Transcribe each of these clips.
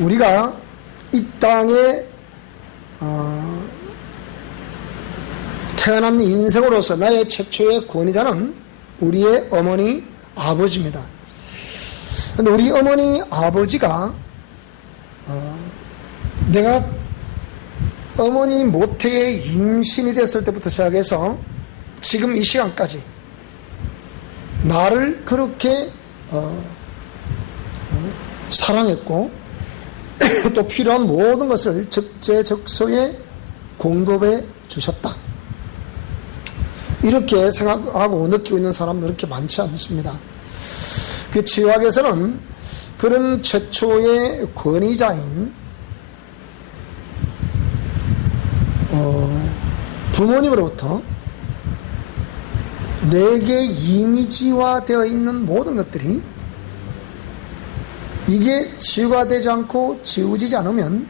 우리가 이 땅에 태어난 인생으로서 나의 최초의 권위자는 우리의 어머니 아버지입니다. 근데 우리 어머니 아버지가 내가 어머니 모태에 임신이 됐을 때부터 시작해서 지금 이 시간까지 나를 그렇게 사랑했고 또 필요한 모든 것을 적재적소에 공급해 주셨다. 이렇게 생각하고 느끼고 있는 사람들은 그렇게 많지 않습니다. 그 지학에서는 그런 최초의 권위자인 부모님으로부터 내게 이미지화되어 있는 모든 것들이 이게 치유가되지 않고 지워지지 않으면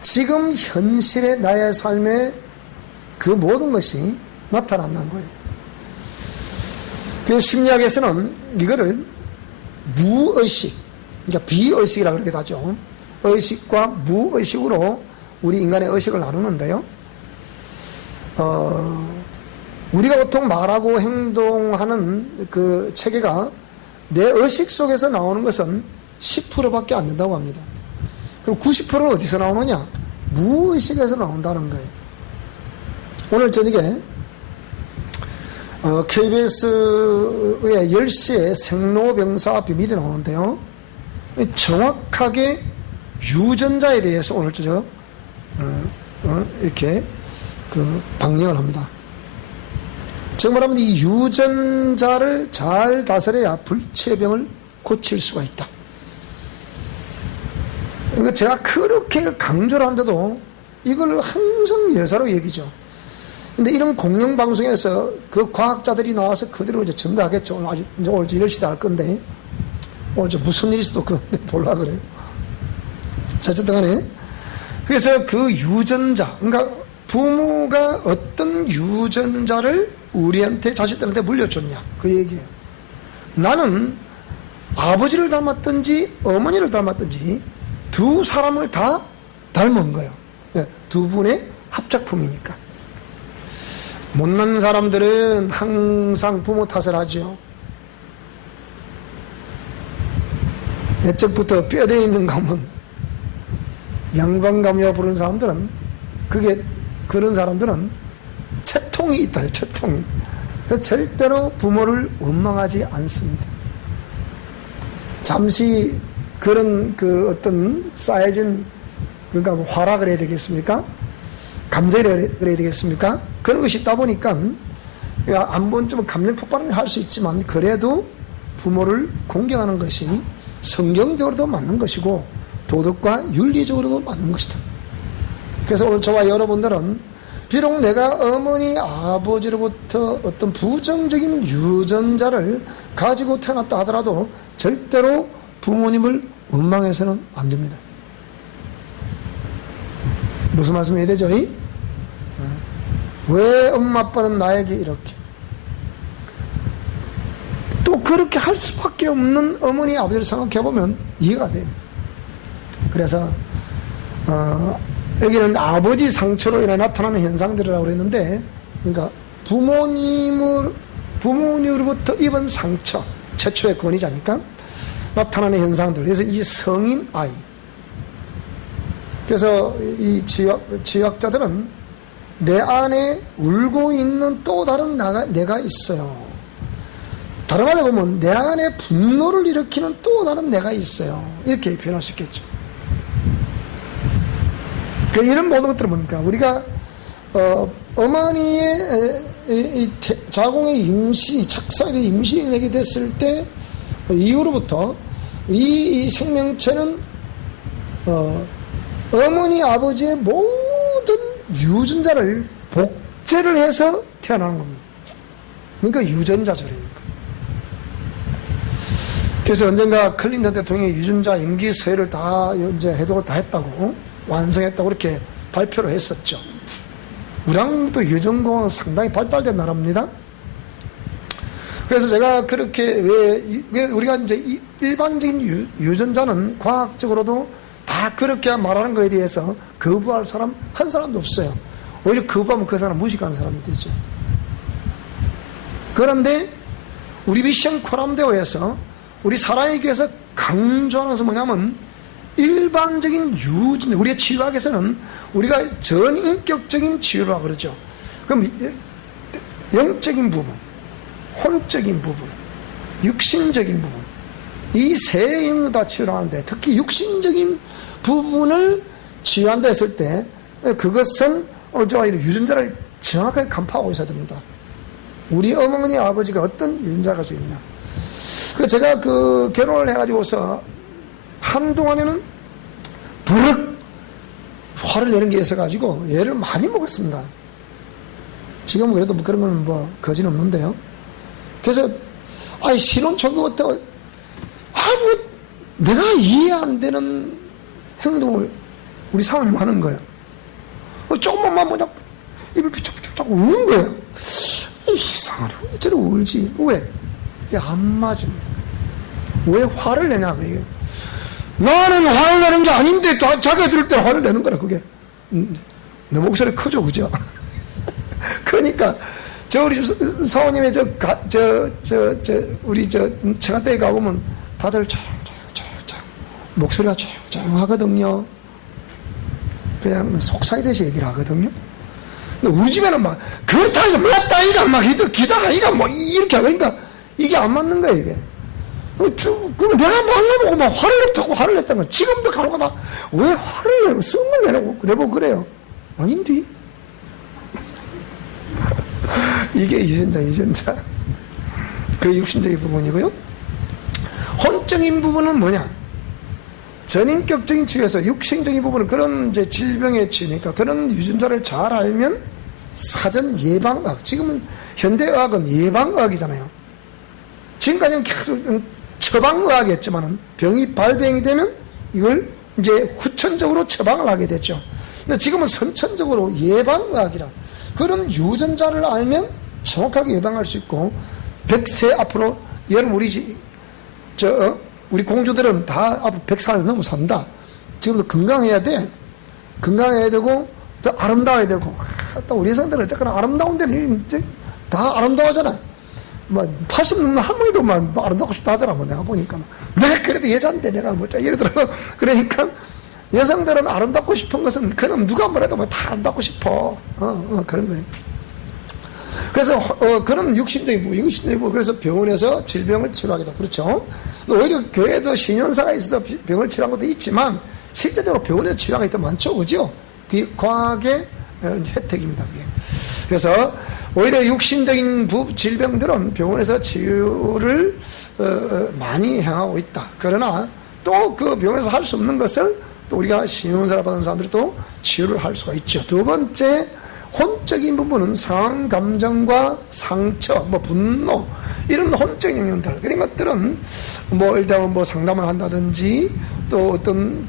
지금 현실의 나의 삶에 그 모든 것이 나타난다는 거예요. 그래서 심리학에서는 이거를 무의식, 그러니까 비의식이라고 그러기도 하죠. 의식과 무의식으로 우리 인간의 의식을 나누는데요. 우리가 보통 말하고 행동하는 그 체계가 내 의식 속에서 나오는 것은 10%밖에 안 된다고 합니다. 그럼 90%는 어디서 나오느냐? 무의식에서 나온다는 거예요. 오늘 저녁에 KBS의 10시에 생로병사 비밀이 나오는데요. 정확하게 유전자에 대해서 오늘 이렇게 방영을 합니다. 정말 하면 이 유전자를 잘 다스려야 불치병을 고칠 수가 있다. 그러니까 제가 그렇게 강조를 하는데도 이걸 항상 예사로 얘기죠. 근데 이런 공영방송에서 그 과학자들이 나와서 그대로 이제 증거하겠죠. 오늘 10시다 할 건데, 오늘 무슨 일이 있어도 그런데 볼라 그래요. 어쨌든 간에. 그래서 그 유전자, 그러니까 부모가 어떤 유전자를 우리한테, 자식들한테 물려줬냐. 그 얘기예요. 나는 아버지를 닮았든지 어머니를 닮았든지 두 사람을 다 닮은 거예요. 두 분의 합작품이니까. 못난 사람들은 항상 부모 탓을 하죠. 옛적부터 뼈대에 있는 가문, 양반감이라 부르는 사람들은, 그런 사람들은 채통이 있다, 채통이. 절대로 부모를 원망하지 않습니다. 잠시 그런 어떤 쌓여진, 그러니까 화락을 해야 되겠습니까? 감정을 해야 되겠습니까? 그런 것이 있다 보니까 한 번쯤은 감정 폭발을 할 수 있지만 그래도 부모를 공경하는 것이 성경적으로도 맞는 것이고 도덕과 윤리적으로도 맞는 것이다. 그래서 오늘 저와 여러분들은 비록 내가 어머니 아버지로부터 어떤 부정적인 유전자를 가지고 태어났다 하더라도 절대로 부모님을 원망해서는 안 됩니다. 무슨 말씀 해야 되죠? 왜 엄마 아빠는 나에게 이렇게, 또 그렇게 할 수밖에 없는 어머니 아버지를 생각해보면 이해가 돼요. 그래서 여기는 아버지 상처로 인해 나타나는 현상들이라고 그랬는데, 그러니까 부모님으로부터 입은 상처, 최초의 권위자니까 나타나는 현상들. 그래서 이 성인 아이, 그래서 이 지학자들은 내 안에 울고 있는 또 다른 내가 있어요. 다른 말로 보면 내 안에 분노를 일으키는 또 다른 내가 있어요. 이렇게 표현할 수 있겠죠. 그러니까 이런 모든 것들은 뭡니까? 우리가 어머니의 자궁의 임신이, 착사의 임신이 되게 됐을 때 이후로부터 이 생명체는 어머니 아버지의 모든 유전자를 복제를 해서 태어나는 겁니다. 그러니까 유전자절이니까. 그래서 언젠가 클린턴 대통령이 유전자 임기 서열을 다 이제 해독을 다 했다고, 완성했다고 그렇게 발표를 했었죠. 우리 한국도 유전공학 상당히 발달된 나라입니다. 그래서 제가 그렇게 왜 우리가 이제 일반적인 유전자는 과학적으로도 다 그렇게 말하는 거에 대해서 거부할 사람 한 사람도 없어요. 오히려 거부하면 그 사람 무식한 사람이 되죠. 그런데 우리 미션 코람데오에서 우리 사랑의 교회에서 강조하는 것은 뭐냐면 일반적인 유전자, 우리의 치유학에서는 우리가 전인격적인 치유라고 그러죠. 그럼 영적인 부분, 혼적인 부분, 육신적인 부분, 이 세 영역을 다 치유를 하는데 특히 육신적인 부분을 치유한다 했을 때 그것은 유전자를 정확하게 간파하고 있어야 됩니다. 우리 어머니 아버지가 어떤 유전자를 가지고 있냐. 제가 결혼을 해가지고서 한동안에는 부르륵 화를 내는 게 있어가지고 애를 많이 먹었습니다. 지금은 그래도 그런 건 거진 없는데요. 그래서 신혼 초기부터 내가 이해 안 되는 행동을 우리 사람이 하는 거예요. 조금만 뭐냐 입을 피쩍피쩍 우는 거예요. 이상하네. 왜 저래 울지? 왜? 이게 안 맞은 거예요. 왜 화를 내냐고 이게. 나는 화를 내는 게 아닌데 자기가 들을 때 화를 내는 거라 그게. 내 목소리 크죠, 그죠? 그러니까 우리 사모님의 우리 처가댁에 가보면 다들 목소리가 조용하거든요. 그냥 속삭이듯이 얘기를 하거든요. 근데 우리 집에는 막 그렇다 이거 맞다 이가 막 기다가 이가 뭐 이렇게 하니까 이게 안 맞는 거야 이게. 내가 뭐 하려고 막 화를 냈다는 거. 지금도 간혹가다 왜 화를 내고 성을 내고 그래요. 아닌데 이게 유전자 그 육신적인 부분이고요. 혼적인 부분은 뭐냐? 전인격적인 치유에서 육신적인 부분은 그런 이제 질병의 치유니까 그런 유전자를 잘 알면 사전 예방의학, 지금은 현대의학은 예방의학이잖아요. 지금까지는 계속 처방의학이었지만은 병이 발병이 되면 이걸 이제 후천적으로 처방을 하게 됐죠. 근데 지금은 선천적으로 예방의학이라 그런 유전자를 알면 정확하게 예방할 수 있고 100세 앞으로 여러분 우리 공주들은 다 앞으로 100살 넘어 산다. 지금도 건강해야 돼. 건강해야 되고 더 아름다워야 되고 또 우리 여성들은 어쨌거나 아름다운 데는 다 아름다워하잖아. 80 넘는 할머니도 아름답고 싶다 하더라고. 내가 보니까 내가 그래도 여자인데 내가 이러더라고. 그러니까 여성들은 아름답고 싶은 것은 그는 누가 뭐라도 다 아름답고 싶어. 그런 거예요. 그래서 그런 육신적인 부분, 그래서 병원에서 질병을 치료하기도 그렇죠. 오히려 교회에도 신연사가 있어서 병을 치료한 것도 있지만 실제적으로 병원에서 치료한 게 더 많죠, 그죠? 그게 과학의 혜택입니다. 그게. 그래서 오히려 육신적인 질병들은 병원에서 치유를 많이 행하고 있다. 그러나 또 그 병원에서 할 수 없는 것을 또 우리가 신연사를 받은 사람들이 또 치유를 할 수가 있죠. 두 번째, 혼적인 부분은 상황, 감정과 상처, 분노, 이런 혼적인 영역들, 그런 것들은 일단 상담을 한다든지, 또 어떤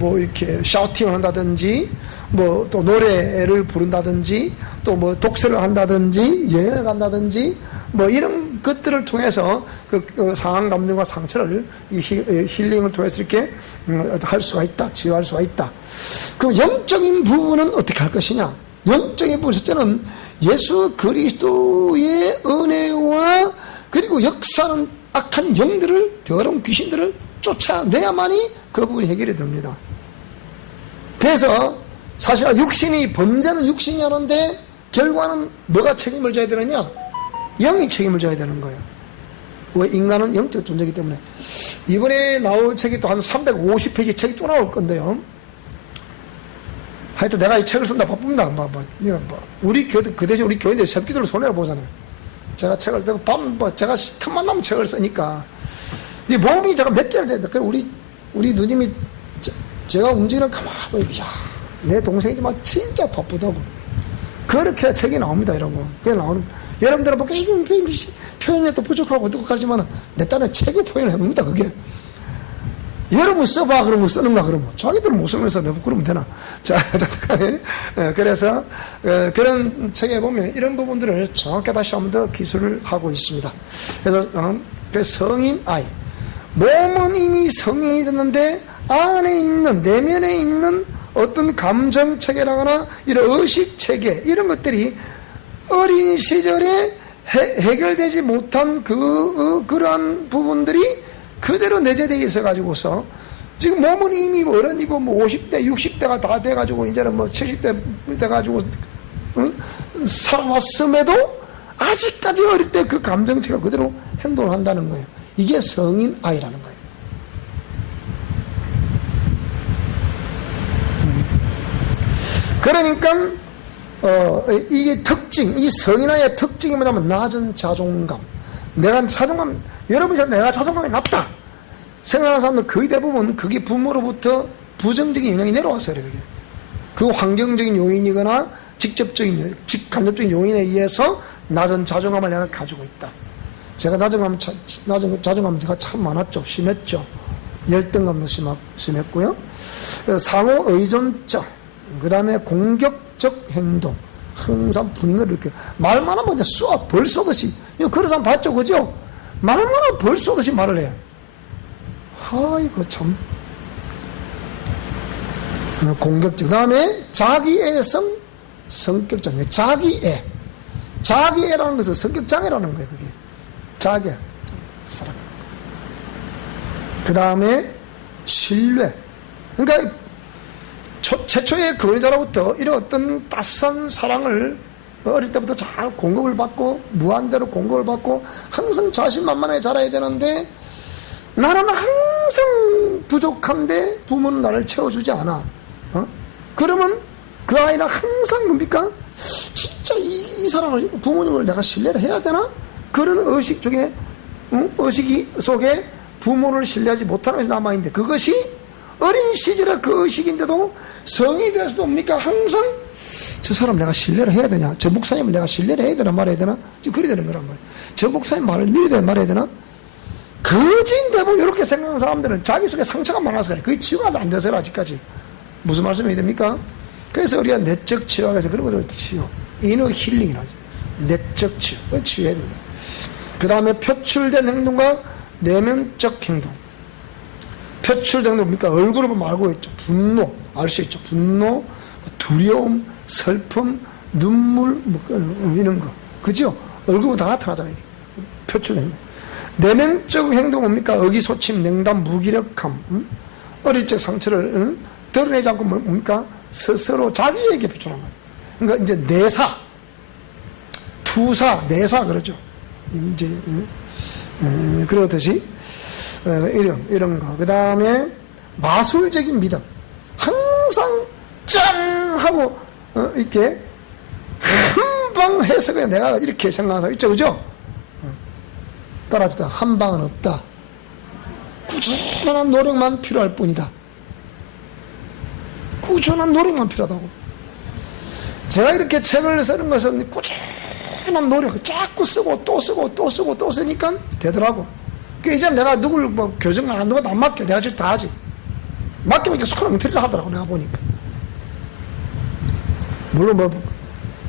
이렇게 샤우팅을 한다든지, 또 노래를 부른다든지, 또 독서를 한다든지, 여행을 간다든지, 이런 것들을 통해서 그 상황, 감정과 상처를 힐링을 통해서 이렇게 할 수가 있다, 치유할 수가 있다. 그럼 영적인 부분은 어떻게 할 것이냐? 영적인 부분, 첫째는 예수 그리스도의 은혜와 그리고 역사하는 악한 영들을, 더러운 귀신들을 쫓아내야만이 그 부분이 해결이 됩니다. 그래서 사실 육신이, 범죄는 육신이 하는데 결과는 뭐가 책임을 져야 되느냐? 영이 책임을 져야 되는 거예요. 왜? 인간은 영적 존재이기 때문에. 이번에 나올 책이 또 한 350페이지 책이 또 나올 건데요. 하여튼 내가 이 책을 쓴다 바쁩니다. 우리 그 대신 우리 교인들이 새끼들을 손해를 보잖아요. 제가 책을 들고 제가 틈만 나면 책을 쓰니까. 이 몸이 제가 몇 개월 됐다. 우리 누님이 제가 움직이는 가만히, 내 동생이지만 진짜 바쁘다고. 그렇게 책이 나옵니다, 여러분. 그게 나오는, 여러분들은 보기에 이건 표현이 또 부족하고 어떡하지만 내 딴에 책을 표현해 봅니다, 그게. 여러분 써봐 그러면 쓰는가 그러면 자기들은 못 쓰면서 내가 그러면 되나? 자, 그래서 그런 책에 보면 이런 부분들을 정확히 다시 한 번 더 기술을 하고 있습니다. 그래서 그 성인 아이, 몸은 이미 성인이 됐는데 안에 있는 내면에 있는 어떤 감정 체계라거나 이런 의식 체계 이런 것들이 어린 시절에 해결되지 못한 그러한 부분들이 그대로 내재되어 있어 가지고서 지금 몸은 이미 어른이고 뭐 50대 60대가 다 돼 가지고 이제는 뭐 70대 돼 가지고 살아왔음에도 아직까지 어릴 때 그 감정체가 그대로 행동을 한다는 거예요. 이게 성인 아이라는 거예요. 그러니까 이게 특징, 이 성인 아이의 특징이 뭐냐면 낮은 자존감. 내가 자존감이 낮다 생각하는 사람들 거의 대부분 그게 부모로부터 부정적인 영향이 내려왔어요. 그게. 그 환경적인 요인이거나 직간접적인 요인에 의해서 낮은 자존감을 내가 가지고 있다. 제가 자존감 제가 참 많았죠. 심했죠. 열등감도 심했고요. 상호 의존적, 그 다음에 공격적 행동, 항상 분노를 이렇게 말만 하면 벌 쏘듯이, 그런 사람 봤죠, 그죠? 말만 하면 벌 쏘듯이 말을 해요. 아이고 참 공격적. 그 다음에 자기애성, 성격장애. 자기애라는 것은 성격장애라는 거예요. 그게 자기애 사랑하는 거. 그 다음에 신뢰. 그러니까 최초의 근원자로부터 이런 어떤 따스한 사랑을 어릴 때부터 잘 공급을 받고 무한대로 공급을 받고 항상 자신만만하게 자라야 되는데 나는 항상 부족한데 부모는 나를 채워주지 않아. 그러면 그 아이는 항상 뭡니까? 진짜 이 사람을, 부모님을 내가 신뢰를 해야 되나? 그런 의식 속에 부모를 신뢰하지 못하는 것이 남아있는데, 그것이 어린 시절의 그 의식인데도 성이 되어서도 뭡니까? 항상 저 사람 내가 신뢰를 해야 되냐? 저 목사님을 내가 신뢰를 해야 되나 말아야 되나? 지금 그래야 되는 거란 말이에요. 저 목사님 말을 믿어야 되나 말아야 되나? 거진데 뭐 이렇게 생각하는 사람들은 자기 속에 상처가 많아서 그래. 그게 치유가 안 돼서 아직까지. 무슨 말씀이 됩니까? 그래서 우리가 내적 치유학에서 그런 것을 치유, 이너 힐링이라죠. 내적 치유, 그걸 치유해야 됩니다. 그 다음에 표출된 행동과 내면적 행동. 표출된 행동 뭡니까? 얼굴을 보면 알고 있죠. 분노, 알 수 있죠. 분노, 두려움, 슬픔, 눈물, 이런 거. 그죠? 얼굴로 다 나타나잖아요. 표출된 행동. 내면적 행동 뭡니까? 의기소침, 냉담, 무기력함, 어릴 적 상처를 드러내지 않고 뭡니까? 스스로 자기에게 표출한 거예요. 그러니까 이제 내사, 투사, 내사 그러죠. 이제 그렇듯이 이런 거. 그 다음에 마술적인 믿음. 항상 짠 하고 이렇게 한방 해서 그냥 내가 이렇게 생각하는 사람 있죠, 그죠? 따라합시다. 한 방은 없다. 꾸준한 노력만 필요할 뿐이다. 꾸준한 노력만 필요하다고. 제가 이렇게 책을 쓰는 것은 꾸준한 노력, 자꾸 쓰고 또 쓰고 또 쓰고 또 쓰니까 되더라고. 그 이제 내가 누굴 뭐 교정 안 누가 안 맡겨. 내가 다 하지. 맡기면 이렇게 손을 엉터리를 하더라고, 내가 보니까. 물론 뭐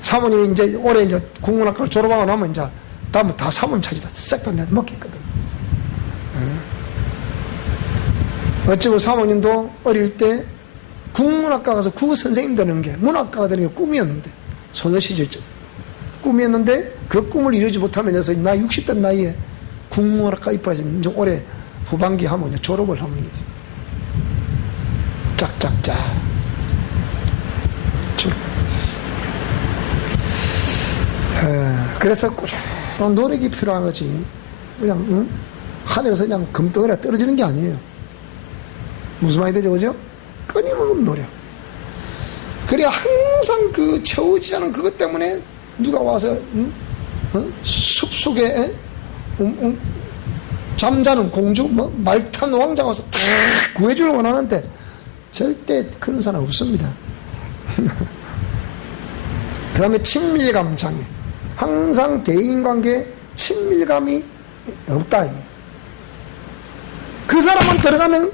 사모님이 이제 올해 이제 국문학과를 졸업하고 나면 이제 다음에 다 사모님 차지다. 싹 다 내가 먹겠거든. 어찌고 사모님도 어릴 때 국문학과 가서 국어 선생님 되는 게, 문학과가 되는 게 꿈이었는데, 소녀시절쯤 꿈이었는데 그 꿈을 이루지 못하면 해서 나 60대 나이에 국문학과 입학해서 이제 올해 후반기 하면 이제 졸업을 하면 이제 짝짝짝. 그래서 꾸준한 노력이 필요한 거지. 그냥 하늘에서 그냥 금덩이가 떨어지는 게 아니에요. 무슨 말이 되죠, 그죠? 끊임없는 노력. 그래야 항상 그 채워지지 않은 그것 때문에 누가 와서 숲속에 잠자는 공주, 말탄 왕자가 와서 다 구해주려고 하는데 절대 그런 사람 없습니다. 그 다음에 친밀감 장애. 항상 대인관계에 친밀감이 없다. 그 사람은 들어가면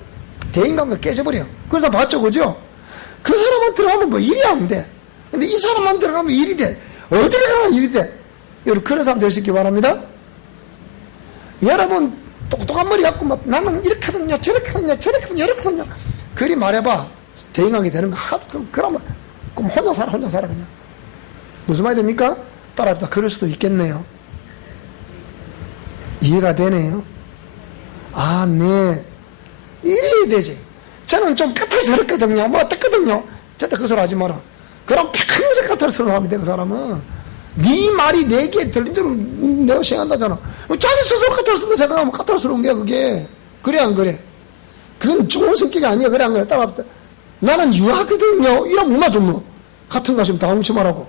대인관계가 깨져버려. 그래서 봤죠, 그죠? 그 사람만 들어가면 뭐 일이 안 돼. 근데 이 사람만 들어가면 일이 돼. 어디를 가면 일이 돼. 여러분, 그런 사람 될 수 있기 바랍니다. 여러분, 똑똑한 머리 갖고 막 나는 이렇게 하더냐, 저렇게 하더냐, 저렇게 하더냐, 이렇게 하더냐. 그리 말해봐. 대인관계 되는 거 하도, 그러면, 그럼 혼자 살아, 그냥. 무슨 말이 됩니까? 따라합시다. 그럴 수도 있겠네요. 이해가 되네요. 아, 네. 이래야 되지. 저는 좀 까탈스럽거든요. 뭐 어떻거든요. 절대 그 소리 하지 마라. 그럼 평생 까탈스러워하면 돼, 그 사람은. 네 말이 내게 들린 대로 내가 시행한다잖아. 자기 스스로 까탈스러워 생각하면 까탈스러운 게 그게. 그래, 안 그래? 그건 좋은 성격이 아니야. 그래, 안 그래? 따라합시다. 나는 유하거든요. 이러면 얼마 좀 뭐. 같은 거 하시면 다 훔치 말하고.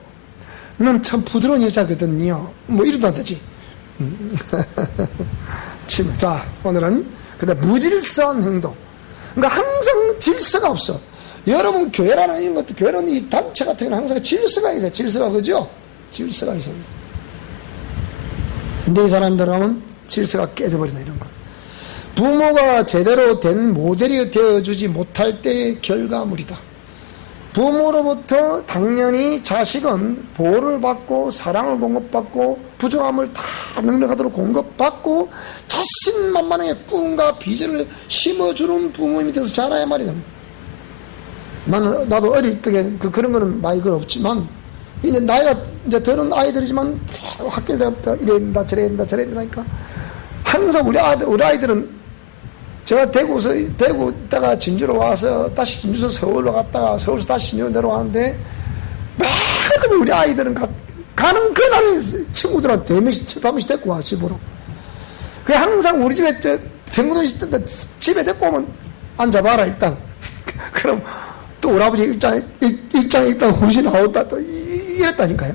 난 참 부드러운 여자거든요. 뭐 이러다 되지. 자, 오늘은 무질서한 행동. 그러니까 항상 질서가 없어. 여러분, 교회라는 이런 것도, 교회라는 이 단체 같은 경우는 항상 질서가 있어요. 질서가, 그죠? 질서가 있어요. 근데 이 사람들은 질서가 깨져버린다, 이런 거. 부모가 제대로 된 모델이 되어주지 못할 때의 결과물이다. 부모로부터 당연히 자식은 보호를 받고 사랑을 공급받고 부족함을 다 능력하도록 공급받고 자신만만하게 꿈과 비전을 심어주는 부모의 밑에서 자라야 말이다. 나도 어릴 때 그런 거는 많이 없지만 이제 나이가 이제 들은 아이들이지만 학교 때부터 이래 된다 저래 된다 저래 된다니까 항상 우리 아이들은 제가 대구 있다가 진주로 와서 다시 진주에서 서울로 갔다가 서울에서 다시 진주로 내려가는데 매일 우리 아이들은 가는 그날에 친구들한테 4명씩 7-8명씩 데리고 와 집으로. 그래 항상 우리 집에 병원에 있을 때 집에 데리고 오면 앉아봐라 일단. 그럼 또 우리 아버지 일장 혼신 나온다 또 이랬다니까요.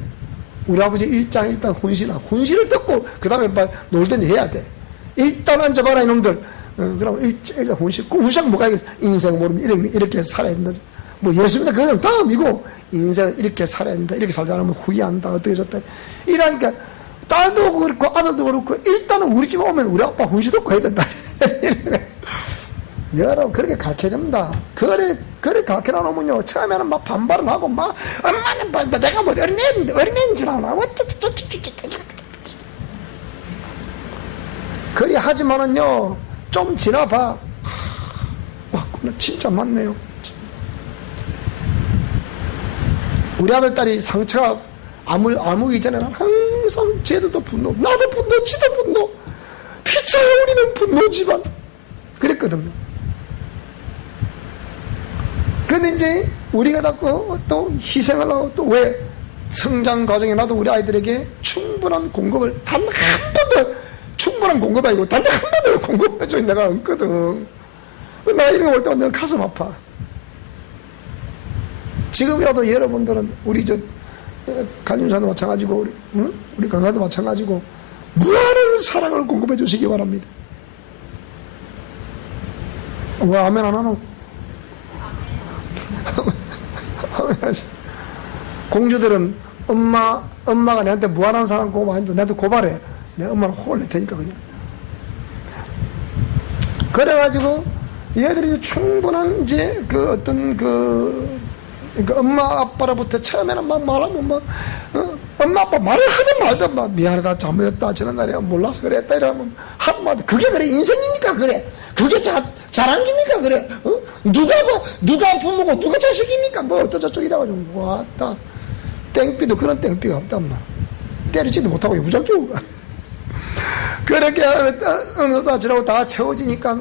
우리 아버지 일장 혼신을 듣고 그 다음에 놀든지 해야 돼. 일단 앉아봐라 이놈들. 그럼 일단 혼신 뭐가 인생 모르면 이렇게 살아야 된다. 뭐 예수님도 그건 다음이고 인생 이렇게 살아야 된다. 이렇게 살지 않으면 후회한다. 어떻게 좋다. 이러니까 딸도 그렇고 아들도 그렇고 일단은 우리 집에 오면 우리 아빠 혼신 듣고 해야 된다. 여러분 그렇게 가르쳐야 됩니다. 그래 가르쳐 놓으면요 처음에는 막 반발을 하고 막 엄마는 내가 뭐 어린애인 줄 아나 그리 하지만은요 좀 지나봐. 맞구나. 진짜 맞네요. 우리 아들, 딸이 상처가 아무기 전에는 항상 쟤들도 분노, 나도 분노, 지도 분노, 피차에 우리는 분노지만 그랬거든요. 근데 이제 우리가 자꾸 또 희생을 하고 또 왜 성장 과정에 나도 우리 아이들에게 충분한 공급을 단 한 번도 충분한 공급 아니고 단 한 번도 공급해줘 내가 없거든. 나 이런 거 볼 때마다 내가 가슴 아파. 지금이라도 여러분들은 우리 간윤사도 마찬가지고 우리 강사도 마찬가지고 무한한 사랑을 공급해 주시기 바랍니다. 왜 아멘 안 하노? 공주들은 엄마가 내한테 무한한 사랑 공급하는데 나한테 고발해. 내가 엄마를 혼낼 테니까 그냥. 그래가지고 얘들이 충분한 이제 그러니까 엄마 아빠로부터 처음에는 막 말하면 엄마 아빠 말을 하든 말든 막 미안하다 잘못했다 저런 날에 몰라서 그랬다 이러면 하든 말든 그게 그래 인생입니까 그래 그게 자랑입니까 그래 누가 부모고 누가 자식입니까 뭐 어떠저쩌고 이래가지고 왔다 땡삐도 그런 땡삐가 없단 말 때리지도 못하고 무작정 그렇게 어느 날 지나고 다 채워지니까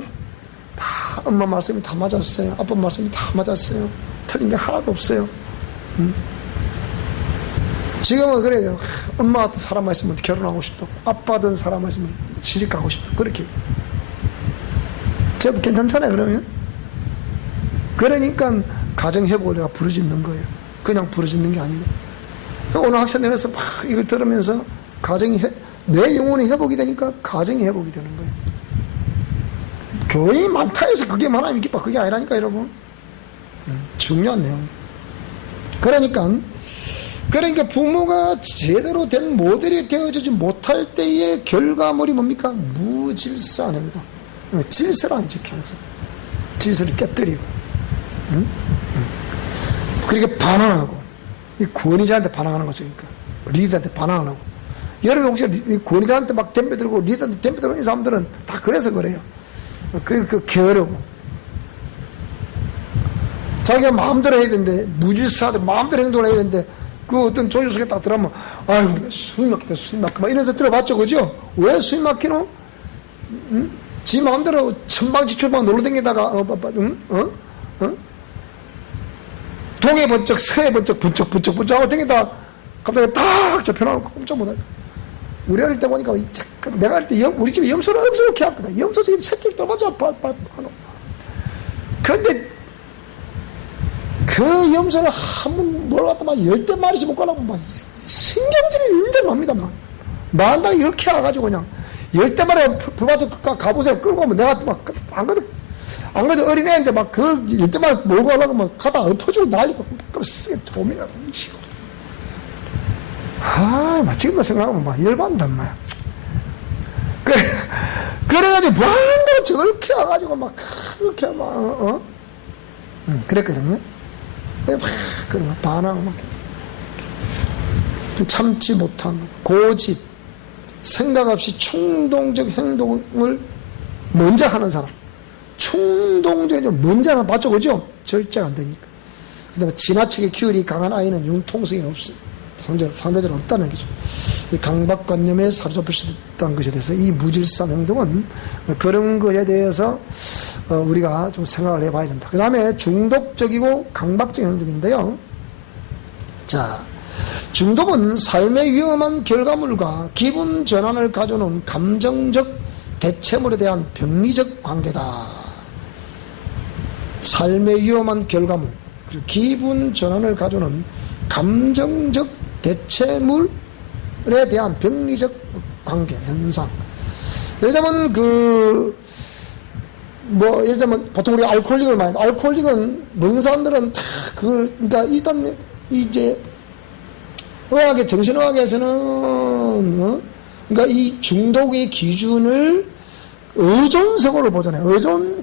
다 엄마 말씀이 다 맞았어요 아빠 말씀이 다 맞았어요 틀린 게 하나도 없어요. 지금은 그래요. 엄마 같은 사람 있으면 결혼하고 싶다. 아빠 같은 사람 있으면 시집가고 싶다. 그렇게. 제가 괜찮잖아요, 그러면? 그러니까 가정회복을 내가 부르짖는 거예요. 그냥 부르짖는 게 아니고. 오늘 학생들에서 막 이걸 들으면서 내 영혼이 회복이 되니까 가정이 회복이 되는 거예요. 교인이 많다 해서 그게 하나님의 기뻐. 그게 아니라니까, 여러분. 중요한 내용. 그러니까 부모가 제대로 된 모델이 되어주지 못할 때의 결과물이 뭡니까? 무질서한 행동. 질서를 안 지켜 항상. 질서를 깨뜨리고, 응? 그렇게 반항하고, 이 권위자한테 반항하는 거죠. 그러니까. 리더한테 반항하고. 여러분 혹시 권위자한테 막 덤벼들고, 리더한테 덤벼들고, 이 사람들은 다 그래서 그래요. 게으르고. 자기가 마음대로 해야 되는데, 무질서하게 마음대로 행동을 해야 되는데, 그 어떤 조율 속에 딱 들어가면, 아이고, 숨이 막히다, 숨이 막혀. 막 이러면서 들어봤죠, 그죠? 왜 숨이 막히노? 응? 지 마음대로 천방지축방 놀러 다니다가, 동해 번쩍, 서해 번쩍, 번쩍 하고 다니다가 갑자기 딱 잡혀나오고 꼼짝 못하고. 우리 어릴 때 보니까, 내가 할 때 우리 집에 염소를 엄청 키웠거든. 염소 저기 새끼를 떠맞아, 하노. 근데, 그 염소를 한 번 놀러갔다 막 10대 마리씩 못 가려고 막 신경질이 일대 납니다. 막. 만당 이렇게 와가지고 그냥 10대 마리 불밭에 가보세요. 끌고 오면 내가 막 안 그래도 어린애인데 막 그 10대 마리 몰고 가려고 막 가다 엎어지고 난리고 그럼 쓰게 도미라고. 막 지금도 생각하면 막 열받는단 말이야. 그래가지고 반대로 저렇게 와가지고 막 그렇게 막 그랬거든요. 그런 반항, 참지 못한 고집, 생각 없이 충동적 행동을 먼저 하는 사람. 충동적으로 먼저 하는, 맞죠? 그죠? 절제가 안 되니까. 그 다음에 지나치게 기울이 강한 아이는 융통성이 없어요. 상대적으로 없다는 얘기죠. 이 강박관념에 사로잡힐 수 있다는 것에 대해서 이 무질서한 행동은 그런 것에 대해서 우리가 좀 생각을 해봐야 된다. 그 다음에 중독적이고 강박적인 행동인데요. 자, 중독은 삶의 위험한 결과물과 기분 전환을 가져오는 감정적 대체물에 대한 병리적 관계다. 삶의 위험한 결과물, 그리고 기분 전환을 가져오는 감정적 대체물에 대한 병리적 관계, 현상. 예를 들면 예를 들면 보통 우리 알코올릭을 말해. 알코올릭은 먹는 사람들은 다 그걸, 그러니까 일단 이제 정신의학에서는 그러니까 이 중독의 기준을 의존성으로 보잖아요.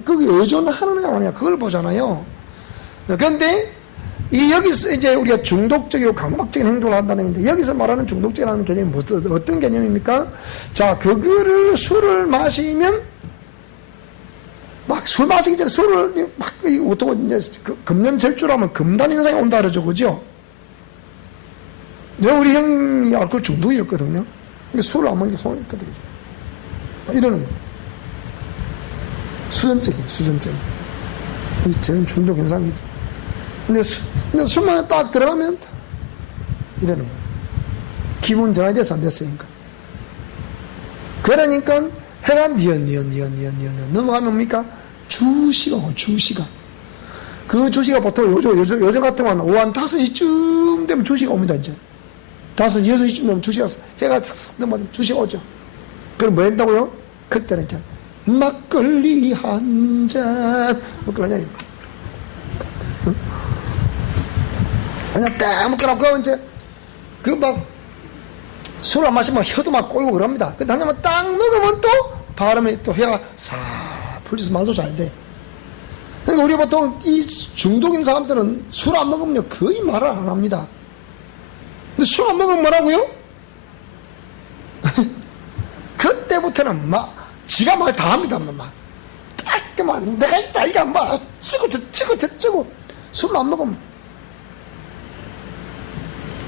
그게 의존하는 게 아니야. 그걸 보잖아요. 그런데 여기서 이제 우리가 중독적이고 강박적인 행동을 한다는 얘기인데, 여기서 말하는 중독적이라는 개념이 어떤 개념입니까? 자, 그거를 술을 마시면, 막 술 마시기 전에 술을 막, 어떻게 이제 금연절주라면 금단 현상이 온다 그러죠. 그죠? 우리 형이 알코올 중독이었거든요. 근데 술을 안 먹는 게 소원이 있거든요. 이러는 거. 수전적인. 이 전 중독 현상이죠. 근데 술만 딱 들어가면 이러는 거예요. 기분 전환이 돼서 안 됐으니까. 그러니까 해가 니언 넘어가면 뭡니까? 주시가. 그 주시가 보통 요즘 같은 경우는 오후 한 5시쯤 되면 주시가 옵니다. 이제 5시, 6시쯤 되면 주시가, 해가 넘어가면 주시가 오죠. 그럼 뭐 한다고요? 그때는 이제 막걸리 한 잔 먹고 하냐. 그냥 딱 먹고 이제 술 안 마시면 혀도 막 꼬이고 그럽니다. 근데 한 잔만 딱 먹으면 또 바람에 또 혀가 싹 풀려서 말도 잘 돼. 그러니까 우리 보통 이 중독인 사람들은 술 안 먹으면 거의 말을 안 합니다. 근데 술 안 먹으면 뭐라고요? 그때부터는 지가 말 다 합니다. 따끔한 내가 있다 이가 찌고 저찌고 술 안 먹으면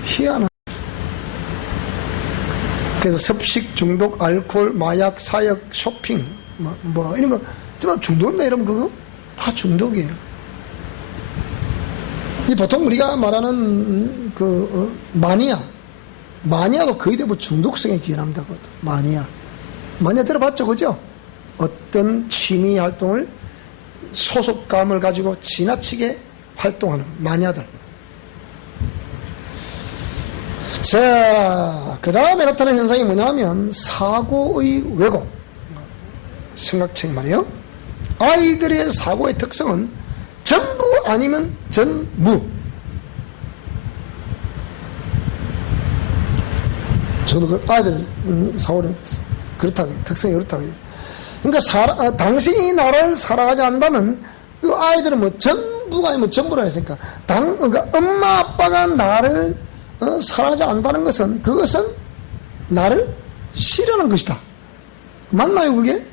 희한한. 그래서 섭식, 중독, 알코올, 마약, 사역, 쇼핑 이런 거 정말 중독이나 이러면 그거 다 중독이에요. 이 보통 우리가 말하는 마니아도 거의 대부분 중독성에 기인합니다. 마니아 들어봤죠, 그죠? 어떤 취미 활동을 소속감을 가지고 지나치게 활동하는 마니아들. 자, 그 다음에 나타나는 현상이 뭐냐면 사고의 왜곡. 생각책 말이에요. 아이들의 사고의 특성은 전부 아니면 전무. 저도 그 아이들 사고를 그렇다고 해요. 특성이 그렇다고 해요. 그러니까 당신이 나를 사랑하지 않는다면 그 아이들은 뭐 전부가 아니면 전부라 했으니까 그러니까 엄마 아빠가 나를 사랑하지 않는다는 것은 그것은 나를 싫어하는 것이다. 맞나요 그게?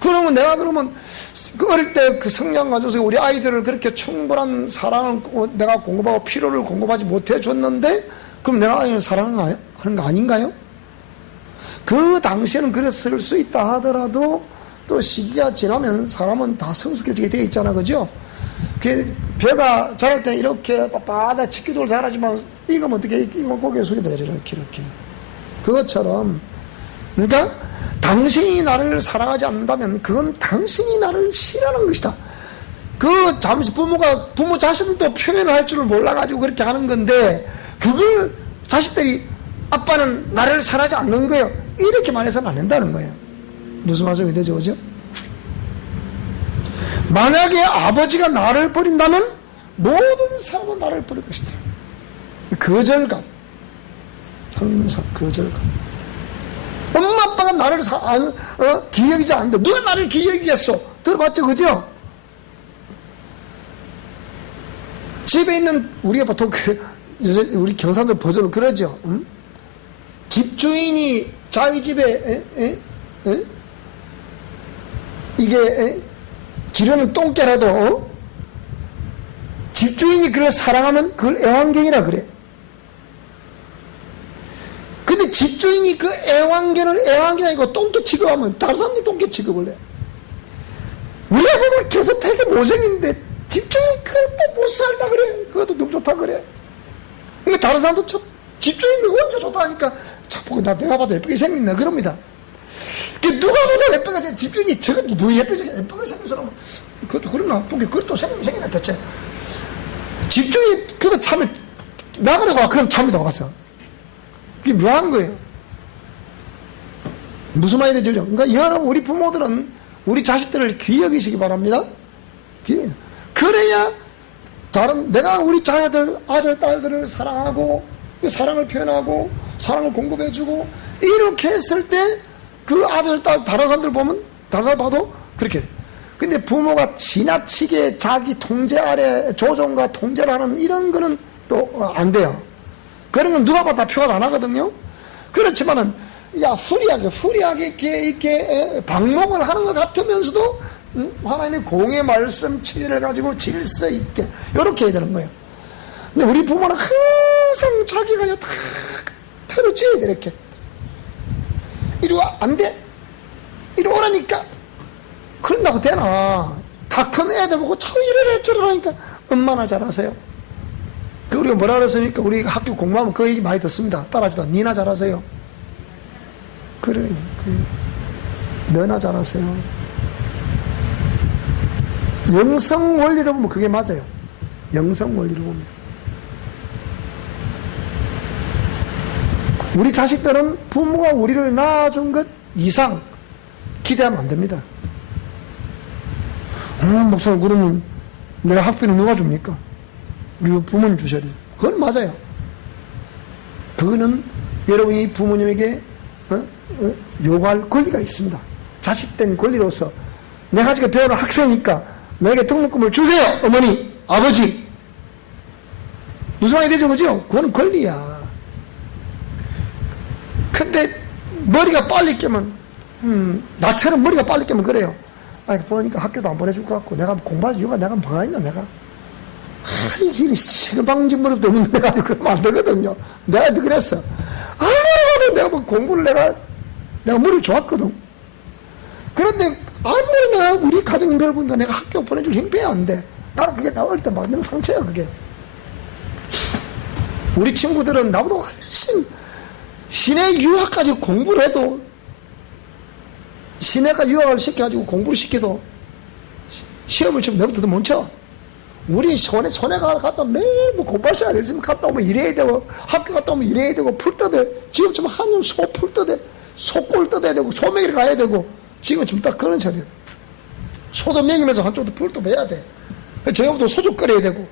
그러면 내가 그러면 그 어릴 때 그 성장 가져서 우리 아이들을 그렇게 충분한 사랑을 내가 공급하고 필요를 공급하지 못해 줬는데 그럼 내가 아이를 사랑하는 거 아닌가요? 그 당시에는 그랬을 수 있다 하더라도 또 시기가 지나면 사람은 다 성숙해지게 되어 있잖아, 그죠? 그 배가 자랄 때 이렇게 빳빳하게 치기돌 자라지만 이거면 어떻게 이거 고개 숙여다 이렇게 그것처럼 그러니까 당신이 나를 사랑하지 않는다면 그건 당신이 나를 싫어하는 것이다. 그 잠시 부모 자신도 표현을 할 줄을 몰라가지고 그렇게 하는 건데 그걸 자식들이 아빠는 나를 사랑하지 않는 거예요. 이렇게 말해서는 안 된다는 거예요. 무슨 말씀이 되죠, 그죠? 만약에 아버지가 나를 버린다면 모든 사람은 나를 버릴 것이다. 거절감. 항상 거절감. 엄마 아빠가 나를 기여기지 않는데 누가 나를 기여기겠어? 들어봤죠, 그죠? 집에 있는 우리가 보통 우리 경상도 버전으로 그러죠. 응? 집주인이 자기 집에 이게 기르는 똥개라도 집주인이 그걸 사랑하면 그걸 애완견이라 그래. 근데 집주인이 그 애완견을 애완견이 아니고 똥개 취급하면 다른 사람들이 똥개 취급을 해. 우리가 보면 걔도 되게 못생긴데 집주인이 그것도 못 살다 그래. 그것도 너무 좋다 그래. 근데 다른 사람도 참 집주인이 언제 좋다 하니까 자꾸 내가 봐도 예쁘게 생겼나 그럽니다. 누가 봐도 예쁘게 생긴 집주인이 저것도 뭐 예쁘게 생긴 사람은 그것도 그러나 그것도 생겼네 대체. 집주인이 그거 참을 나가라고 그럼 참이다 와서. 그게 묘한 거예요. 무슨 말이 되죠? 그러니까 여러분 우리 부모들은 우리 자식들을 귀히 여기시기 바랍니다. 그래야 내가 우리 자녀들 아들 딸들을 사랑하고 그 사랑을 표현하고 사랑을 공급해주고 이렇게 했을 때 그 아들 딸 다른 사람들 보면 다른 사람 봐도 그렇게. 근데 부모가 지나치게 자기 통제 아래 조종과 통제를 하는 이런 거는 또 안 돼요. 그런 건 누가 봐도 다 표현 안 하거든요. 그렇지만은 후리하게 이렇게 방목을 하는 것 같으면서도 하나님의 공의 말씀 진리를 가지고 질서 있게 이렇게 해야 되는 거예요. 근데 우리 부모는 항상 자기가 다 틀어져야 돼 이렇게. 이리 와 안 돼. 이리 오라니까. 그런다고 되나. 다 큰 애들 보고 참 이래라 저러라니까 얼마나 잘하세요. 우리가 뭐라 그랬습니까? 우리가 학교 공부하면 그 얘기 많이 듣습니다. 따라주다. 니나 잘하세요. 그래. 너나 잘하세요. 영성 원리로 보면 그게 맞아요. 영성 원리로 보면. 우리 자식들은 부모가 우리를 낳아준 것 이상 기대하면 안 됩니다. 목사님, 그러면 내가 학비는 누가 줍니까? 우리 부모님 주셔야 돼요. 그건 맞아요. 그거는 여러분이 부모님에게 요구할 권리가 있습니다. 자식된 권리로서 내가 지금 배우는 학생이니까 내게 등록금을 주세요. 어머니, 아버지. 무슨 말이 되죠, 그죠? 그건 권리야. 근데 머리가 빨리 깨면 나처럼 머리가 빨리 깨면 그래요. 보니까 학교도 안 보내줄 것 같고 내가 공부할 이유가 내가 뭐가 있나 내가. 이게 시금방진머리도 없는 내가 그러면 안 되거든요. 내가 그랬어. 아무리 봐도 내가 뭐 공부를 내가 머리 좋았거든. 그런데 아무리 내가 우리 가정인들 보니까 내가 학교 보내줄 형편이 안 돼. 나는 그게 나 어릴 때 맞는 상처야 그게. 우리 친구들은 나보다 훨씬 시내 유학까지 공부를 해도 시내가 유학을 시켜가지고 공부를 시켜도 시험을 좀 내부터 못 쳐. 우리 손해가 갔다 매일 뭐 공부할 시간 있으면 갔다 오면 일해야 되고 학교 갔다 오면 일해야 되고 풀떠대. 지금 좀 한년 소 풀떠대. 소골 떠대야 되고 소매기를 가야 되고 지금 좀 딱 그런 차례. 소도 먹이면서 한쪽도 풀도 매야 돼. 저녁부터 소주 끓여야 되고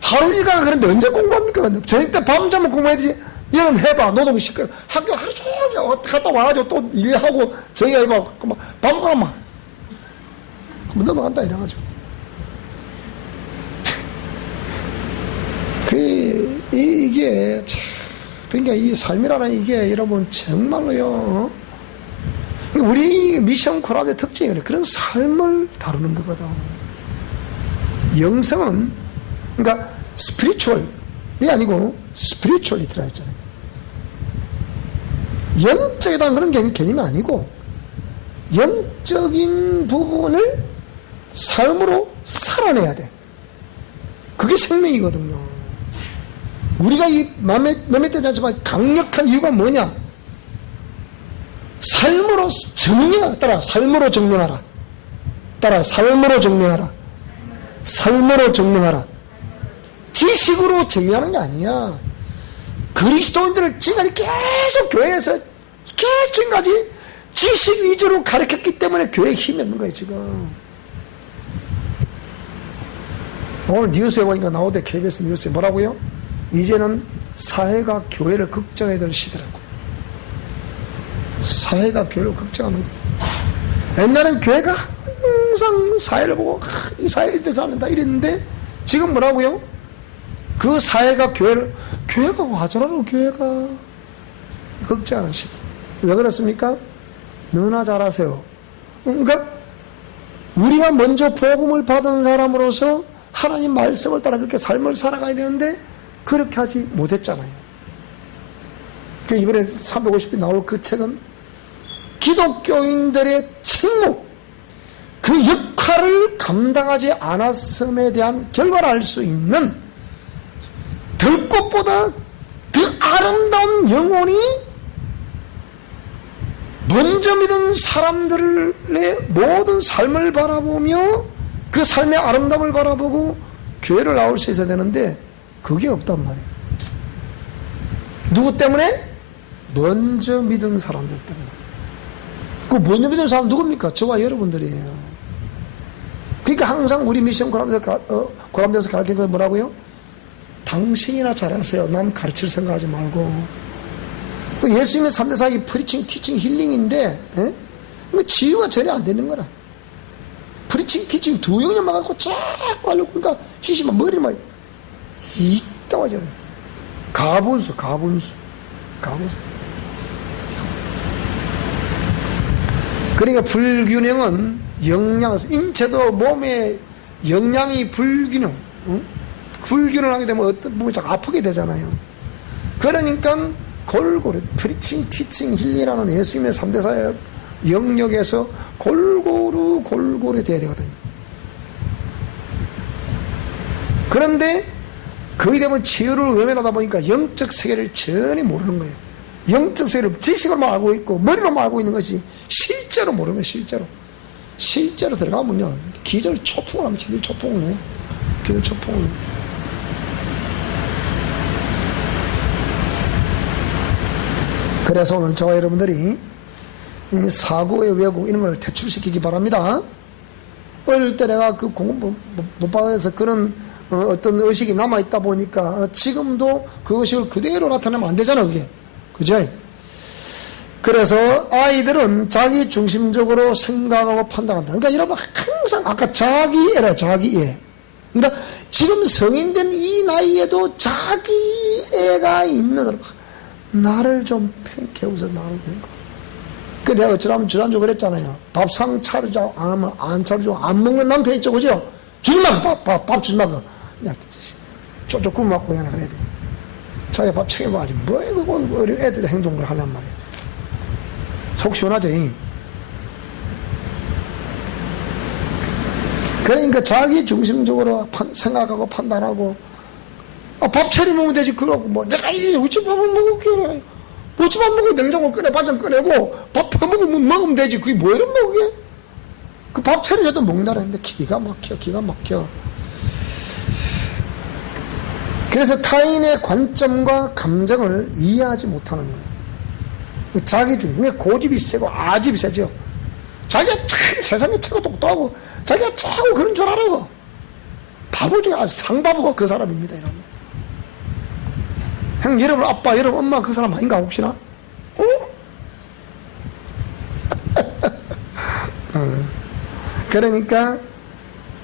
하루 일과가 그런데 언제 공부합니까? 저녁 때 밤잠을 공부해야 되지. 얘는 해봐. 노동 시켜. 학교 하루 종일 갔다 와가지고 또 일하고 저희가 막 밤가만 넘어간다 이래가지고 이게 참, 그러니까 이 삶이라는 이게 여러분 정말로요. 우리 미션 코라의 특징이 그래. 그런 삶을 다루는 거거든. 영성은 그러니까 스피리추얼이 아니고 스피리추얼이 들어있잖아요. 영적이라는 그런 개념이 아니고 영적인 부분을 삶으로 살아내야 돼. 그게 생명이거든요. 우리가 이 몇몇 때지 않지만 강력한 이유가 뭐냐? 삶으로 정령하라. 따라 삶으로 정령하라. 따라 삶으로 정령하라. 삶으로 정령하라. 지식으로 정령하는 게 아니야. 그리스도인들을 지금까지 계속 교회에서 계속 지금까지 지식 위주로 가르쳤기 때문에 교회에 힘이 없는 거예요 지금. 오늘 뉴스에 보니까 나오대. KBS 뉴스에 뭐라고요? 이제는 사회가 교회를 걱정해야 될 시대라고. 사회가 교회를 걱정하는 거예요. 옛날엔 교회가 항상 사회를 보고 이 사회에 대해서 한다 이랬는데 지금 뭐라고요? 그 사회가 교회가 와줘라고. 교회가 걱정하는 시대. 왜 그렇습니까? 너나 잘하세요. 그러니까 우리가 먼저 복음을 받은 사람으로서 하나님 말씀을 따라 그렇게 삶을 살아가야 되는데 그렇게 하지 못했잖아요. 이번에 350편 나올 그 책은 기독교인들의 책무, 그 역할을 감당하지 않았음에 대한 결과를 알 수 있는 들꽃보다 더 아름다운 영혼이 먼저 믿은 사람들의 모든 삶을 바라보며 그 삶의 아름다움을 바라보고 교회를 나올 수 있어야 되는데 그게 없단 말이에요. 누구 때문에? 먼저 믿은 사람들 때문에. 그 먼저 믿은 사람 누굽니까? 저와 여러분들이에요. 그러니까 항상 우리 미션 고람대에서 가르치는 건 뭐라고요? 당신이나 잘하세요. 남 가르칠 생각하지 말고. 예수님의 3대 사역이 프리칭, 티칭, 힐링인데 치유가 전혀 안 되는 거라. 프리칭, 티칭 두 영역만 갖고 자꾸 하려고. 그러니까 지시만 머리만 이따와져요. 가분수. 그러니까 불균형은 인체도 몸의 영양이 불균형을 하게 되면 어떤 부분이 자꾸 아프게 되잖아요. 그러니까 골고루 프리칭, 티칭, 힐링이라는 예수님의 3대 사역 영역에서 골고루 돼야 되거든요. 그런데 거의 되면 치유를 외면하다 보니까 영적 세계를 전혀 모르는 거예요. 영적 세계를 지식으로만 알고 있고 머리로만 알고 있는 것이 실제로 모르는 거예요. 실제로 들어가면요 기절 초풍을 하면 기절 초풍을 해요. 그래서 오늘 저와 여러분들이 이 사고의 왜곡 이런 걸 퇴출시키기 바랍니다. 어릴 때 내가 그 공부 못 받아서 그런 어떤 의식이 남아있다 보니까 지금도 그 의식을 그대로 나타내면 안 되잖아, 그게. 그죠? 그래서 아이들은 자기 중심적으로 생각하고 판단한다. 그러니까 여러분 항상 아까 자기애라, 자기애. 그러니까 지금 성인된 이 나이에도 자기애가 있는 사람. 나를 좀 팽개워서 나를 팽개워. 그 내가 어쩌라면 지난주 그랬잖아요. 밥상 차려줘 안 하면 안 차려줘 안 먹는 남편 있죠, 그죠? 주지 마, 밥 주지 마. 그냥 쪽쪽 굽 먹고 그냥 그래야 돼. 자기 밥 챙겨봐야지. 뭐 이거 어린 애들의 행동을 하란 말이야. 속 시원하지. 그러니까 자기 중심적으로 생각하고 판단하고 밥 차려 먹으면 되지. 그러고 뭐 내가 이제 우치 밥을 먹을게. 우치 밥 먹고 냉장고 꺼내 반찬 꺼내고 밥 먹으면 되지. 그게 뭐 이런 거 그게? 그 밥 차려줘도 먹는다라 했는데 기가 막혀. 그래서 타인의 관점과 감정을 이해하지 못하는 거예요. 자기 중에 고집이 세고 아집이 세죠. 자기가 참 세상에 최고 똑똑하고 자기가 최고 그런 줄 알아. 바보 중에 아주 상바보가 그 사람입니다. 여러분. 형, 여러분 아빠, 여러분 엄마 그 사람 아닌가 혹시나? 그러니까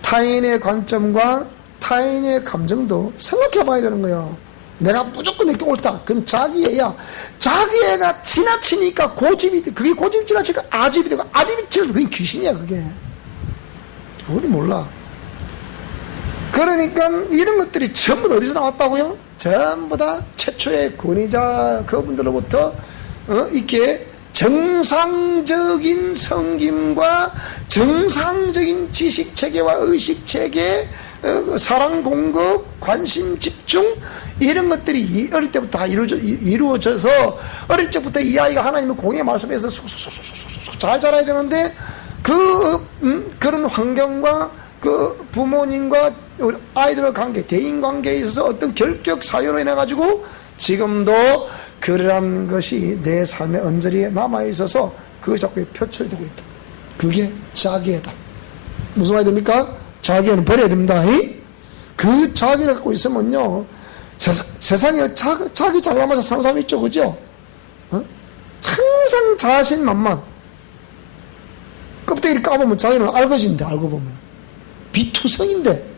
타인의 관점과 타인의 감정도 생각해 봐야 되는 거예요. 내가 무조건 내게 옳다. 그럼 자기애야. 자기애가 지나치니까 고집이 돼. 그게 고집이 지나치니까 아집이 되고, 아집이 지나치니까 그게 귀신이야, 그게. 우리 몰라. 그러니까 이런 것들이 전부 다 어디서 나왔다고요? 전부 다 최초의 권위자 그분들로부터 이렇게 정상적인 성김과 정상적인 지식체계와 의식체계, 사랑 공급, 관심 집중, 이런 것들이 어릴 때부터 다 이루어져서 어릴 때부터 이 아이가 하나님의 공의 말씀에서 잘 자라야 되는데, 그런 환경과 그 부모님과 아이들의 관계, 대인 관계에 있어서 어떤 결격 사유로 인해 가지고 지금도 그러한 것이 내 삶의 언저리에 남아있어서 그게 자꾸 표출되고 있다. 그게 자기애다. 무슨 말이 됩니까? 자기애는 버려야 됩니다. 그 자기를 갖고 있으면요, 세상에 자기 잘나면서 사는 사람이 있죠. 그죠? 항상 자신만만. 껍데기를 까보면 자기는 알거진데, 알고 보면. 비투성인데.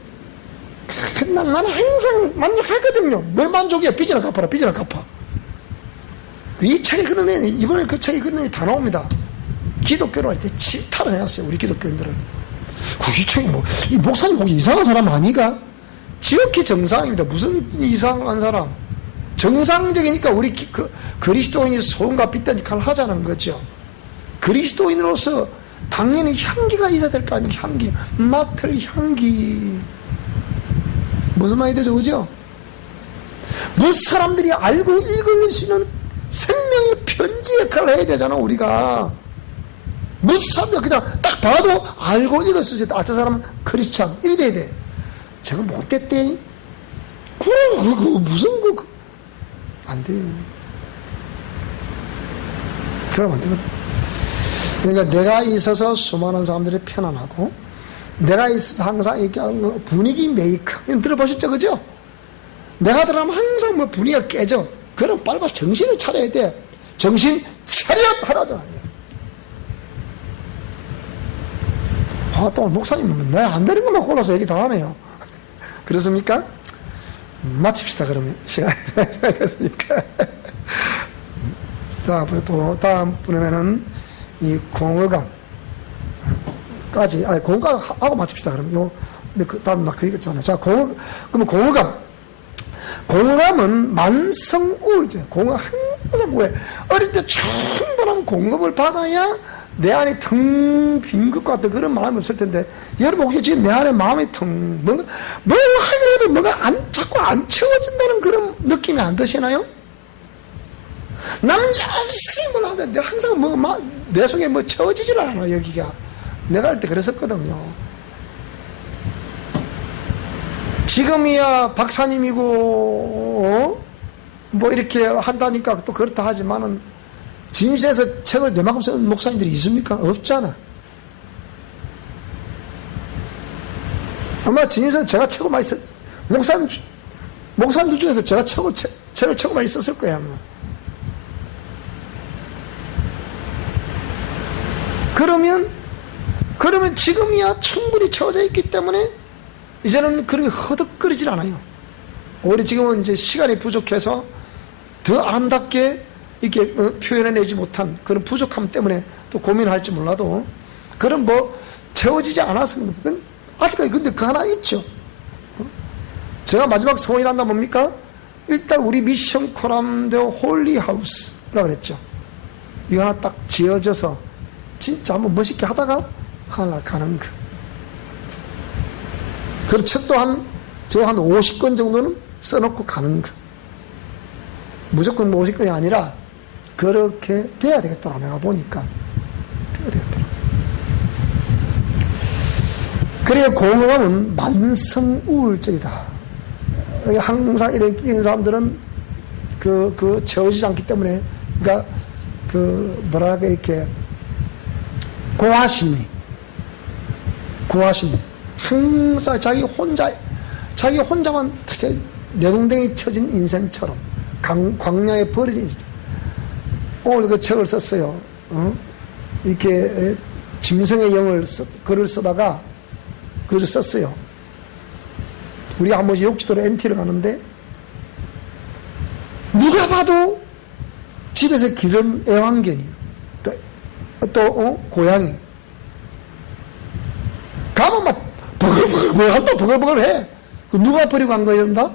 나는 항상 만족하거든요. 뭘 만족이야? 빚이나 갚아라, 빚이나 갚아. 이 책에 그런 애, 이번에 그 책에 그런 애다 나옵니다. 기독교로 할 때 질타를 해왔어요, 우리 기독교인들을. 이 책이 이 목사님 혹시 이상한 사람 아니가? 지극히 정상입니다. 무슨 이상한 사람? 정상적이니까 우리 그리스도인이 소금과 빛된 역할을 하자는 거죠. 그리스도인으로서 당연히 향기가 있어야 될 거 아닙니까? 향기. 맡을 향기. 무슨 말이 되죠? 그죠? 무슨 사람들이 알고 읽을 수 있는 생명의 편지 역할을 해야 되잖아, 우리가. 무슨 사람들 그냥 딱 봐도 알고 읽었을 때, 저 사람은 크리스찬. 이래 돼야 돼. 제가 못됐대. 무슨 안 돼요. 그러면 안 되거든. 그러니까 내가 있어서 수많은 사람들이 편안하고, 내가 있어서 항상 이렇게 분위기 메이커. 들어보셨죠? 그죠? 내가 들어가면 항상 분위기가 깨져. 그럼 빨리 정신을 차려야 돼. 정신 차려! 하라잖아요. 또 목사님은 내가 안 되는 것만 골라서 얘기 다 하네요. 그렇습니까? 마칩시다, 그러면. 시간이 됐으니까. 다음번에는 이 공허감까지, 공허감 하고 마칩시다, 그러면. 근데 다음 나 그 얘기했잖아요. 자, 그러면 공허감은 만성우울이죠. 항상 왜? 어릴 때 충분한 공급을 받아야 내 안에 텅 빈 것 같은 그런 마음이 없을 텐데, 여러분 혹시 지금 내 안에 마음이 뭘 하더라도 뭐가 자꾸 안 채워진다는 그런 느낌이 안 드시나요? 나는 열심히 뭘 하는데 항상 내 속에 채워지질 않아, 여기가. 내가 할 때 그랬었거든요. 지금이야 박사님이고, 이렇게 한다니까 또 그렇다 하지만은, 진실에서 책을 내만큼 쓰는 목사님들이 있습니까? 없잖아. 아마 진실에서 제가 최고 많이 목사님들 중에서 제가 책을 최고 많이 썼을 거예요, 아마. 그러면 지금이야 충분히 채워져 있기 때문에 이제는 그렇게 허덕거리질 않아요. 오히려 지금은 이제 시간이 부족해서 더 아름답게 이렇게 표현해내지 못한 그런 부족함 때문에 또 고민할지 몰라도, 그런 채워지지 않아서 그런 것은 아직까지 근데 그 하나 있죠. 제가 마지막 소원이 한다 뭡니까? 일단 우리 미션 코람데오 홀리하우스라고 그랬죠. 이거 하나 딱 지어져서 진짜 한번 멋있게 하다가 하나 가는 거. 그리고 책도 한 50권 정도는 써놓고 가는 거. 무조건 50권이 아니라 그렇게 돼야 되겠더라, 내가 보니까. 돼야 되겠더라. 그래야 공허감은 만성 우울증이다. 항상 이런 사람들은 채워지지 않기 때문에, 그러니까 뭐랄까, 이렇게 고아심리. 항상 자기 혼자만 이렇게 내동댕이 쳐진 인생처럼 광야에 버려진. 오늘 그 책을 썼어요. 이렇게 짐승의 영을 글을 쓰다가 글을 썼어요. 우리 한 번씩 욕지도로 MT를 가는데 누가 봐도 집에서 기른 애완견이에요. 또 고양이 가면 막 버글버글 해. 누가 버리고 간 거예요? 다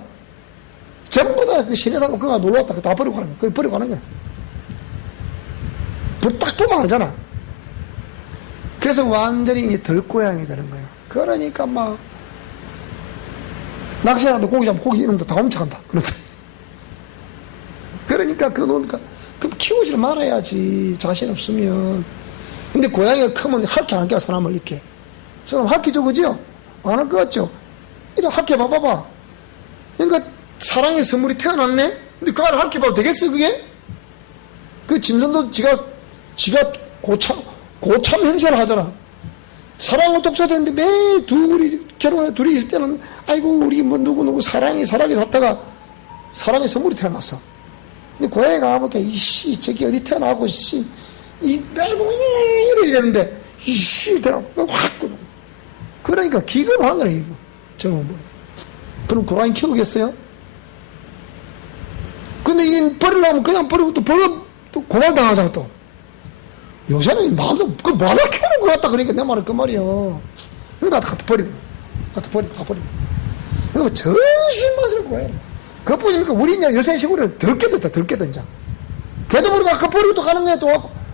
전부 다 그 시내산 그가 놀러왔다 다 버리고 가는 거야. 그거 버리고 가는 거야. 딱 보면 알잖아. 그래서 완전히 들고양이 되는 거예요. 그러니까 막 낚시하는데 고기 잡으면 고기 이놈들 다 훔쳐간다. 그러니까 그거 놓으니까 그럼 키우지 말아야지. 자신 없으면. 근데 고양이가 크면 할게 안 할게 사람을 이렇게. 사람 할게죠, 그죠? 안 할 것 같죠? 이래 할게 봐봐봐. 그러니까 사랑의 선물이 태어났네? 근데 그 안에 할게 봐도 되겠어, 그게? 그 짐승도 지가 고참 행세를 하잖아. 사랑은 독사되는데 매일 둘이 있을 때는 아이고 우리 뭐 누구 사랑이 샀다가 사랑의 선물이 태어났어. 근데 고양이가 가보니까 이씨 저기 어디 태어나고 씨 이 매일고 이래 되는데 이씨 태어나고 확 끊어. 그러니까 기겁한 거네 이거. 저는 뭐 그럼 고양이 키우겠어요? 근데 이게 버리려면 그냥 버리고 또 고발당하잖아 또. 요새는 마음도 그 말을 키우는 것 같다 그러니까 내 말은 그 말이요. 그러니까 갖다 버리고 다 버리고. 그러니까 정신만을 고해라. 그뿐이니까 우리 이제 요새 식으로 덜 깨졌다 이제. 걔도 버리고 아까 버리고 또 가는 거야 또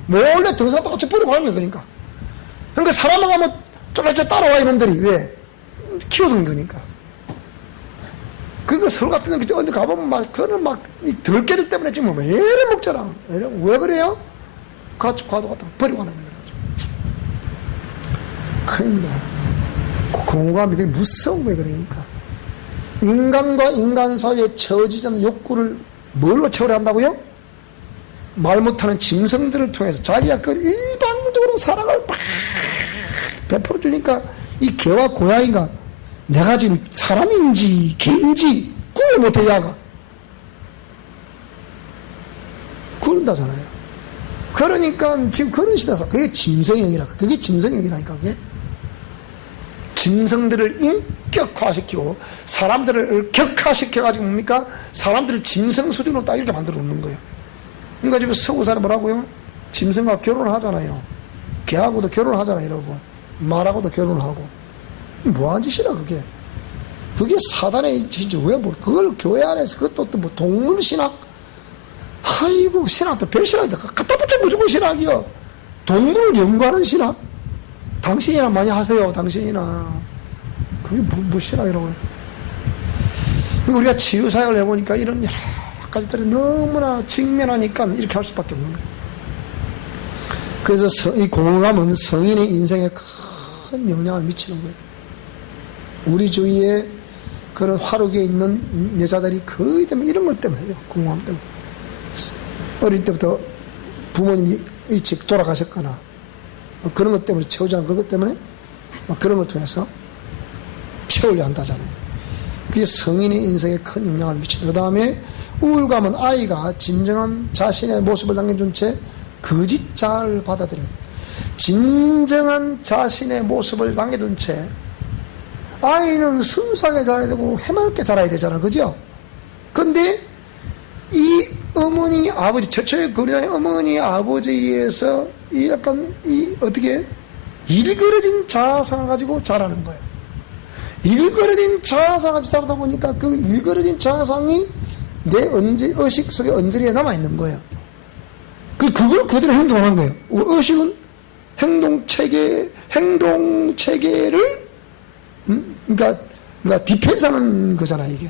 몰래 등산도 같이 버리고 가는 거야 그러니까. 그러니까 사람만 가면 쫄쫄 따라와 이놈들이 왜 키워둔 거니까. 그거 서울 같은 데 어디 가보면 막 그거는 막 덜 깨들 때문에 지금 왜 이래 먹잖아. 왜 그래요? 과도 갖다 버리고 가는 거예요. 큰일이다. 공감이 되게 무서운 거예요. 그러니까 인간과 인간 사이에 채워지지 않는 욕구를 뭘로 채우려 한다고요? 말 못하는 짐승들을 통해서 자기가 그 일방적으로 사랑을 막 베풀어 주니까 이 개와 고양이가 내가 지금 사람인지 개인지 구분 못해 야가 그런다잖아요. 그러니까 지금 그런 시대에서 그게 짐승형이라니까. 그게 짐승형이라니까. 그게 짐승들을 인격화시키고 사람들을 격화시켜가지고 뭡니까? 사람들을 짐승 수준으로 딱 이렇게 만들어 놓는 거예요. 그러니까 지금 서구 사람 뭐라고요? 짐승과 결혼을 하잖아요. 개하고도 결혼을 하잖아요. 이러고 말하고도 결혼을 하고 뭐한 짓이라 그게. 그게 사단의 짓이지. 왜 뭐 그걸 교회 안에서 그것도 또 뭐 동물 신학 아이고 신학도 별 신학이다. 갖다 붙여 무조건 신학이요. 동물을 연구하는 신학. 당신이나 많이 하세요. 당신이나. 그게 뭐 신학이라고 해요. 우리가 치유사역을 해보니까 이런 여러 가지들이 너무나 직면하니까 이렇게 할 수밖에 없는 거예요. 그래서 이 공감은 성인의 인생에 큰 영향을 미치는 거예요. 우리 주위에 그런 화력에 있는 여자들이 거의 때문에 이런 것 때문에 해요. 공감 때문에. 어릴 때부터 부모님이 일찍 돌아가셨거나 그런 것 때문에 채우지 않은 그것 때문에 그런 걸 통해서 채우려 한다잖아요. 그게 성인의 인생에 큰 영향을 미친다. 그 다음에 우울감은 아이가 진정한 자신의 모습을 남겨준 채 거짓 자아를 받아들입니다. 진정한 자신의 모습을 남겨둔 채 아이는 순수하게 자라야 되고 해맑게 자라야 되잖아. 그죠? 근데 이 어머니, 아버지, 최초의 거리다의 어머니, 아버지에서 이 약간 어떻게 일그러진 자아상을 가지고 자라는 거예요. 일그러진 자아상을 가지고 자라다 보니까 그 일그러진 자아상이 내 의식 속에 언저리에 남아있는 거예요. 그걸 그대로 행동하는 거예요. 의식은 행동체계를, 그러니까 디펜스하는 거잖아요, 이게.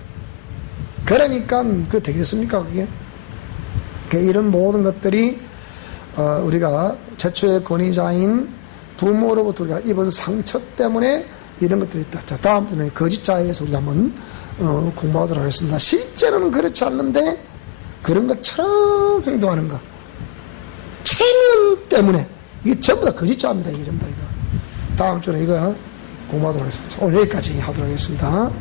그러니까, 그게 되겠습니까, 그게? 이런 모든 것들이, 우리가 최초의 권위자인 부모로부터 우리가 입은 상처 때문에 이런 것들이 있다. 자, 다음번에 거짓자에서 우리가 한번, 공부하도록 하겠습니다. 실제로는 그렇지 않는데, 그런 것처럼 행동하는 것. 체면 때문에. 이게 전부 다 거짓자입니다, 이게 전부 다 이거. 다음 주에 이거 공부하도록 하겠습니다. 오늘 여기까지 하도록 하겠습니다.